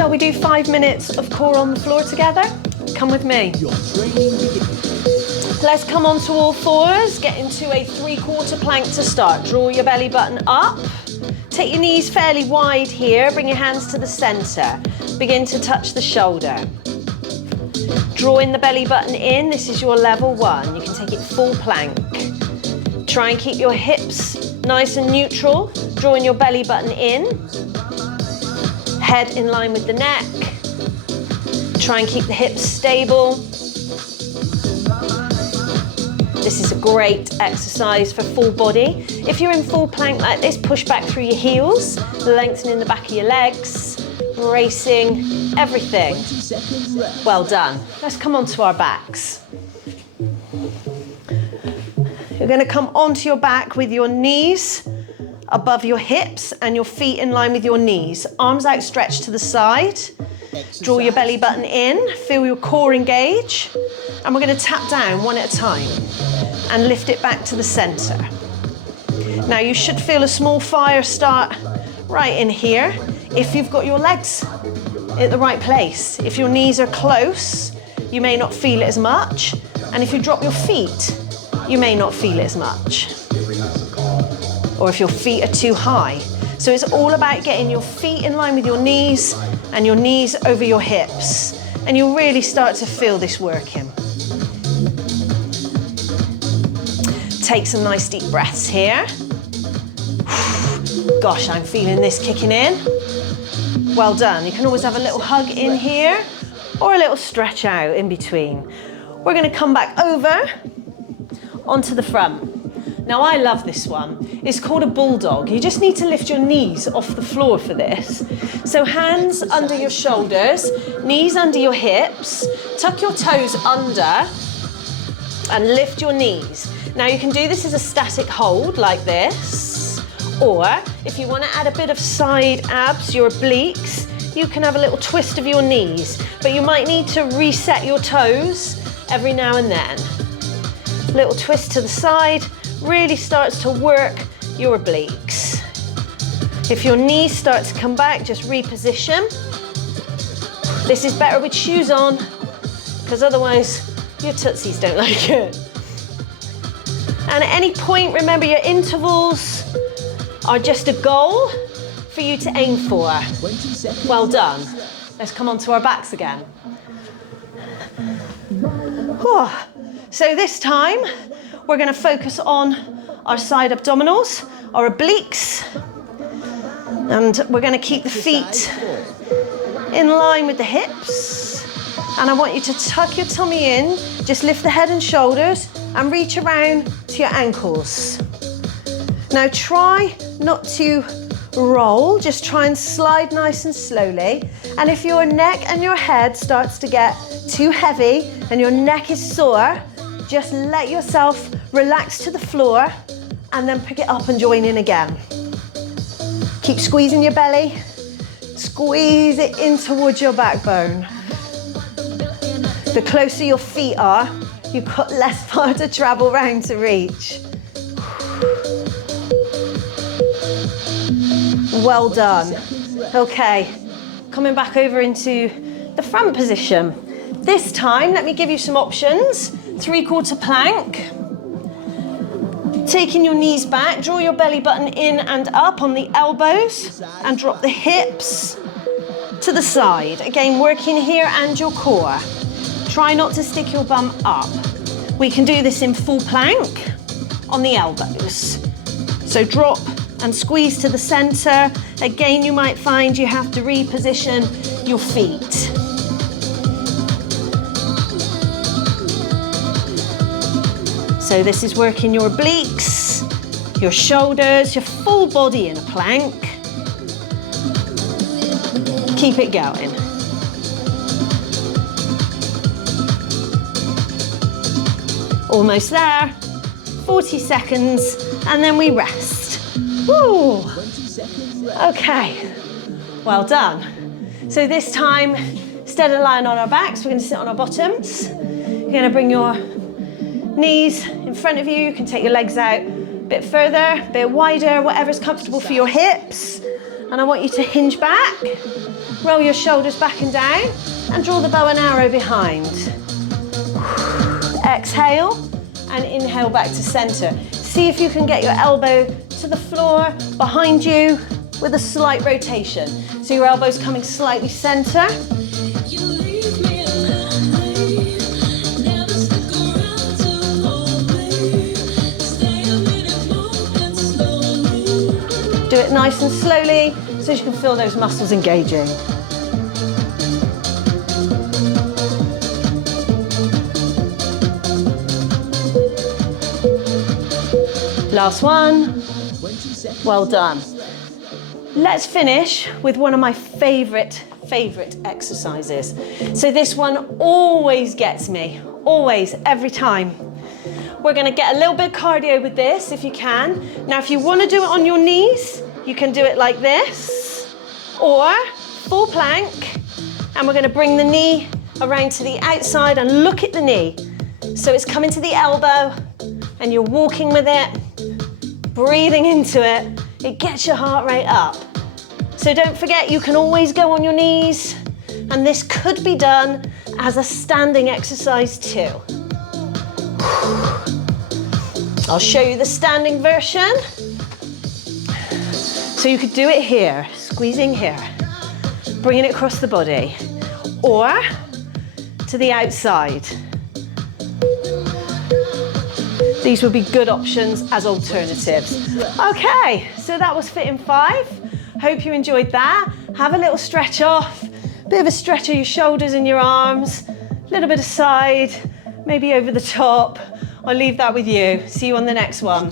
Shall we do 5 minutes of core on the floor together? Come with me. Let's come onto all fours, get into a 3/4 plank to start. Draw your belly button up. Take your knees fairly wide here, bring your hands to the center. Begin to touch the shoulder. Drawing the belly button in, this is your level 1. You can take it full plank. Try and keep your hips nice and neutral, drawing your belly button in. Head in line with the neck. Try and keep the hips stable. This is a great exercise for full body. If you're in full plank like this, push back through your heels, lengthening the back of your legs, bracing everything. Well done. Let's come onto our backs. You're going to come onto your back with your knees above your hips and your feet in line with your knees. Arms outstretched to the side. Draw your belly button in, feel your core engage, and we're going to tap down one at a time and lift it back to the center. Now you should feel a small fire start right in here if you've got your legs at the right place. If your knees are close, you may not feel it as much, and if you drop your feet, you may not feel it as much. Or if your feet are too high. So it's all about getting your feet in line with your knees and your knees over your hips. And you'll really start to feel this working. Take some nice deep breaths here. Gosh, I'm feeling this kicking in. Well done. You can always have a little hug in here or a little stretch out in between. We're going to come back over onto the front. Now I love this one. It's called a bulldog. You just need to lift your knees off the floor for this. So hands under your shoulders, knees under your hips, tuck your toes under and lift your knees. Now you can do this as a static hold like this, or if you want to add a bit of side abs, your obliques, you can have a little twist of your knees, but you might need to reset your toes every now and then. Little twist to the side really starts to work your obliques. If your knees start to come back, just reposition. This is better with shoes on, because otherwise your tootsies don't like it. And at any point, remember your intervals are just a goal for you to aim for. Well done. Let's come onto our backs again. Whew. So this time, we're going to focus on our side abdominals, our obliques, and we're going to keep the feet in line with the hips. And I want you to tuck your tummy in, just lift the head and shoulders and reach around to your ankles. Now try not to roll, just try and slide nice and slowly. And if your neck and your head starts to get too heavy and your neck is sore, just let yourself relax to the floor and then pick it up and join in again. Keep squeezing your belly, squeeze it in towards your backbone. The closer your feet are, you've got less far to travel round to reach. Well done. Okay, coming back over into the front position. This time, let me give you some options. 3/4 plank. Taking your knees back, draw your belly button in and up on the elbows and drop the hips to the side. Again, working here and your core. Try not to stick your bum up. We can do this in full plank on the elbows. So drop and squeeze to the center. Again, you might find you have to reposition your feet. So this is working your obliques, your shoulders, your full body in a plank. Keep it going. Almost there. 40 seconds, and then we rest. Woo! Okay, well done. So this time, instead of lying on our backs, we're going to sit on our bottoms. You're going to bring your knees in front of you. You can take your legs out a bit further, a bit wider, whatever's comfortable for your hips. And I want you to hinge back Roll your shoulders back and down and draw the bow and arrow behind. Exhale and inhale back to center. See if you can get your elbow to the floor behind you with a slight rotation. So your elbow's coming slightly center. Do it nice and slowly so you can feel those muscles engaging. Last one. Well done. Let's finish with one of my favorite exercises. So this one always gets me, always, every time. We're gonna get a little bit of cardio with this if you can. Now, if you wanna do it on your knees, you can do it like this, or full plank, and we're gonna bring the knee around to the outside and look at the knee. So it's coming to the elbow, and you're walking with it, breathing into it. It gets your heart rate up. So don't forget, you can always go on your knees, and this could be done as a standing exercise too. I'll show you the standing version. So you could do it here, squeezing here, bringing it across the body, or to the outside. These would be good options as alternatives. Okay, so that was Fit in 5. Hope you enjoyed that. Have a little stretch off, bit of a stretch of your shoulders and your arms, a little bit of side, maybe over the top. I'll leave that with you. See you on the next one.